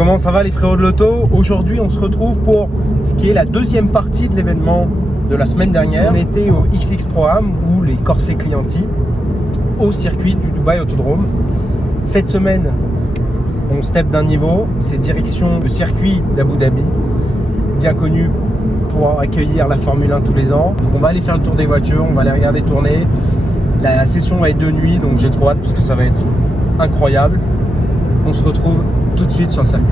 Comment ça va les frérots de l'auto? Aujourd'hui on se retrouve pour ce qui est la deuxième partie de l'événement de la semaine dernière. On était au XX Pro-Am ou les Corset Clienti au circuit du Dubaï Autodrome. Cette semaine on step d'un niveau, c'est direction le circuit d'Abu Dhabi, bien connu pour accueillir la Formule 1 tous les ans. Donc on va aller faire le tour des voitures, on va aller regarder tourner. La session va être de nuit, donc j'ai trop hâte parce que ça va être incroyable. On se retrouve tout de suite sur le circuit.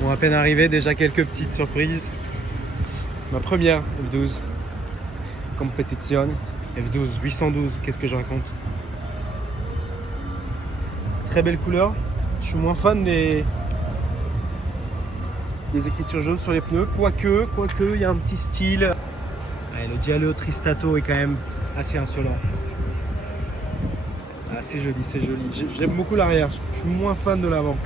Bon, à peine arrivé, déjà quelques petites surprises. Ma première F12 Competition, F12 812, qu'est-ce que je raconte? Très belle couleur. Je suis moins fan des écritures jaunes sur les pneus, quoique, il y a un petit style. Ouais, le Giallo Tristato est quand même assez insolent. Ah, c'est joli, c'est joli. J'aime beaucoup l'arrière, je suis moins fan de l'avant.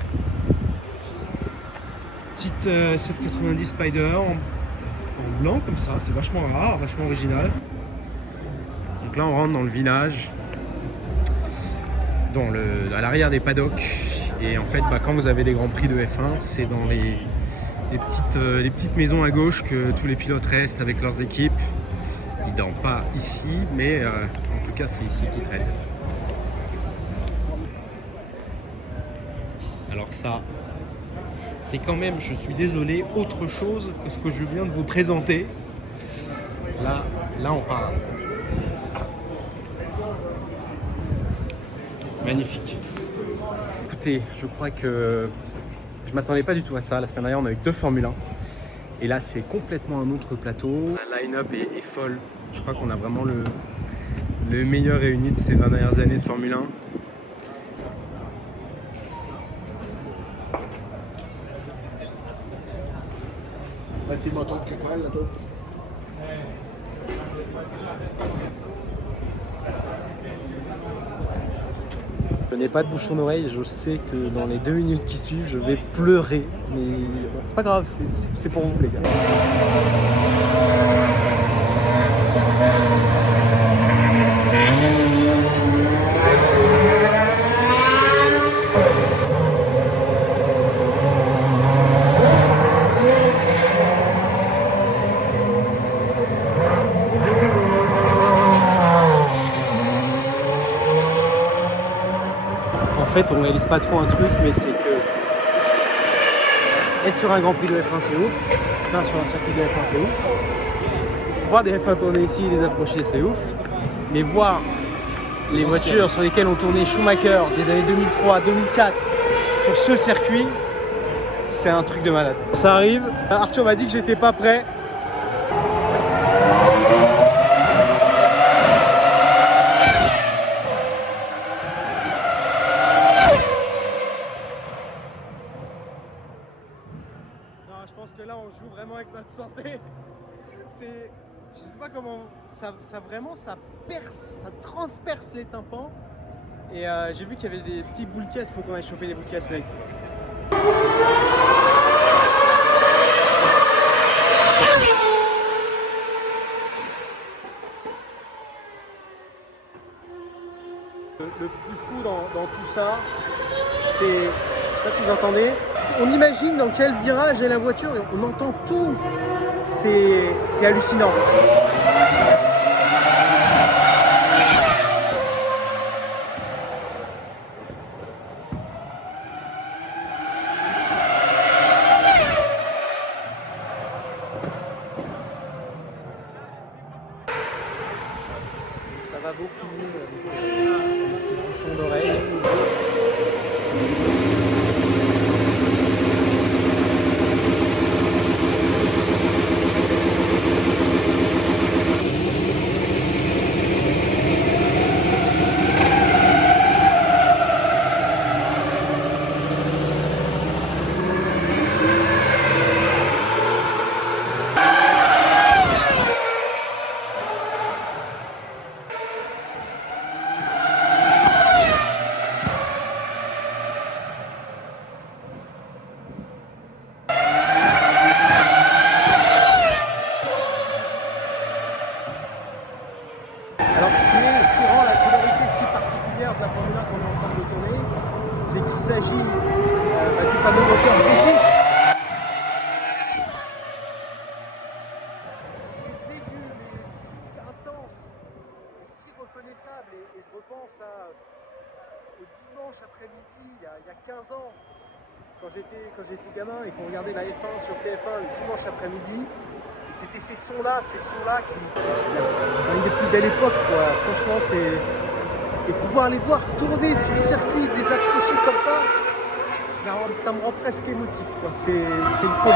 Petite SF90 Spider en blanc comme ça, c'est vachement rare, vachement original. Donc là on rentre dans le village, à l'arrière des paddocks. Et en fait, quand vous avez des grands prix de F1, c'est dans les petites maisons à gauche que tous les pilotes restent avec leurs équipes. Ils dorment pas ici, mais en tout cas c'est ici qu'ils traînent. Alors ça, c'est quand même, je suis désolé, autre chose que ce que je viens de vous présenter. Là on parle. Magnifique. Écoutez, je crois que je m'attendais pas du tout à ça. La semaine dernière, on a eu 2 Formule 1. Et là, c'est complètement un autre plateau. La line-up est folle. Je crois qu'on a vraiment le meilleur réuni de ces 20 dernières années de Formule 1. Je n'ai pas de bouchon d'oreille, je sais que dans les 2 minutes qui suivent, je vais pleurer. Mais c'est pas grave, c'est pour vous les gars. En fait, on réalise pas trop un truc, mais c'est que être sur un Grand Prix de F1, c'est ouf. Enfin, sur un circuit de F1, c'est ouf. Voir des F1 tourner ici et les approcher, c'est ouf. Mais voir les voitures sur lesquelles ont tourné Schumacher des années 2003, 2004 sur ce circuit, c'est un truc de malade. Ça arrive. Arthur m'a dit que j'étais pas prêt. Je pense que là on joue vraiment avec notre santé. Je sais pas comment ça vraiment ça perce, ça transperce les tympans. Et j'ai vu qu'il y avait des petits boules caisses, faut qu'on aille choper des boules caisses, mec. Le plus fou dans tout ça, c'est, je sais pas si vous entendez, on imagine dans quel virage est la voiture et on entend tout. C'est hallucinant. Ça va beaucoup mieux avec ces bouchons d'oreille. 15 ans, quand j'étais gamin et qu'on regardait la F1 sur TF1 le dimanche après-midi. Et c'était ces sons-là qui... Enfin, une des plus belles époques, quoi. Franchement, c'est... Et pouvoir les voir tourner sur le circuit, de les apprécier comme ça me rend presque émotif, quoi. C'est une folie.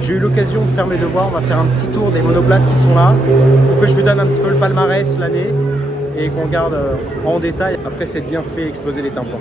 J'ai eu l'occasion de faire mes devoirs, on va faire un petit tour des monoplaces qui sont là pour que je vous donne un petit peu le palmarès, l'année et qu'on regarde en détail après s'être bien fait exploser les tympans.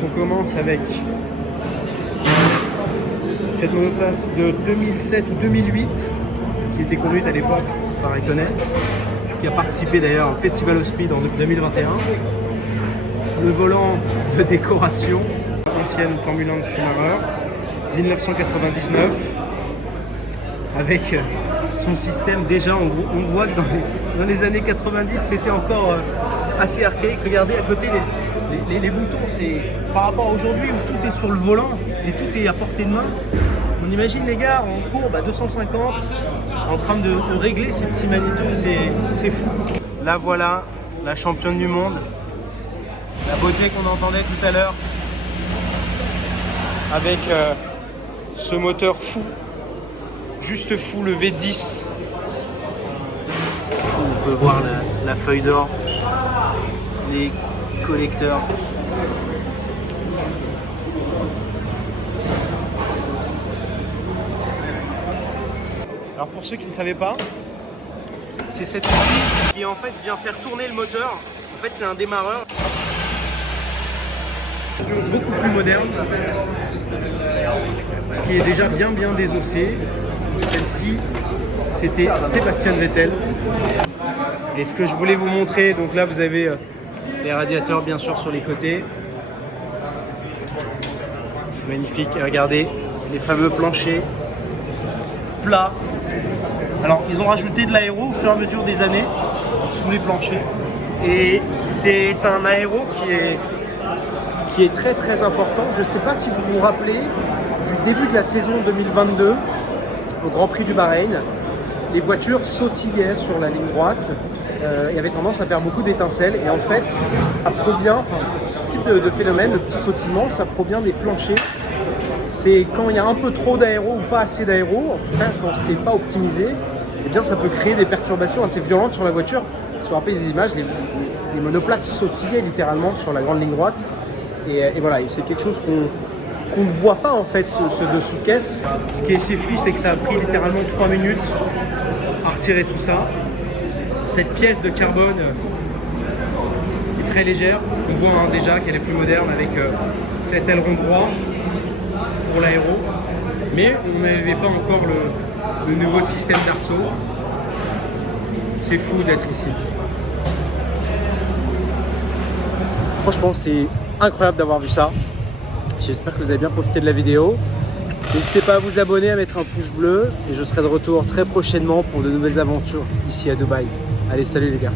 On commence avec cette monoplace de 2007 ou 2008 qui était conduite à l'époque par Raikkonen, qui a participé d'ailleurs au Festival of Speed en 2021. Le volant de décoration, ancienne Formule 1 de Schumacher, 1999, avec son système. Déjà on voit que dans les années 90 c'était encore assez archaïque. Regardez à côté les boutons, c'est par rapport à aujourd'hui où tout est sur le volant et tout est à portée de main. On imagine les gars en courbe à 250 en train de régler ces petits magnétos, c'est fou. Là voilà la championne du monde, la beauté qu'on entendait tout à l'heure avec ce moteur fou, juste fou, le V10. On peut voir la feuille d'or, les collecteurs. Alors pour ceux qui ne savaient pas, c'est cette outil qui en fait vient faire tourner le moteur. En fait c'est un démarreur beaucoup plus moderne qui est déjà bien désossée. Celle-ci c'était Sébastien Vettel. Et ce que je voulais vous montrer, donc là vous avez les radiateurs bien sûr sur les côtés. C'est magnifique. Et regardez les fameux planchers plats. Alors ils ont rajouté de l'aéro au fur et à mesure des années sous les planchers. Et c'est un aéro qui est très important. Je ne sais pas si vous vous rappelez du début de la saison 2022 au Grand Prix du Bahreïn. Les voitures sautillaient sur la ligne droite et avaient tendance à faire beaucoup d'étincelles. Et en fait, ça provient, ce type de phénomène, le petit sautillement, ça provient des planchers. C'est quand il y a un peu trop d'aéro ou pas assez d'aéro, en tout cas quand c'est pas optimisé, eh bien ça peut créer des perturbations assez violentes sur la voiture. Si vous vous rappelez les images, les monoplaces sautillaient littéralement sur la grande ligne droite. Et voilà, c'est quelque chose qu'on ne voit pas en fait, ce dessous de caisse. Ce qui est assez fou, c'est que ça a pris littéralement 3 minutes à retirer tout ça. Cette pièce de carbone est très légère. On voit déjà qu'elle est plus moderne avec cet aileron droit pour l'aéro. Mais on n'avait pas encore le nouveau système d'arceau. C'est fou d'être ici. Franchement, c'est incroyable d'avoir vu ça. J'espère que vous avez bien profité de la vidéo. N'hésitez pas à vous abonner, à mettre un pouce bleu et je serai de retour très prochainement pour de nouvelles aventures ici à Dubaï. Allez, salut les gars.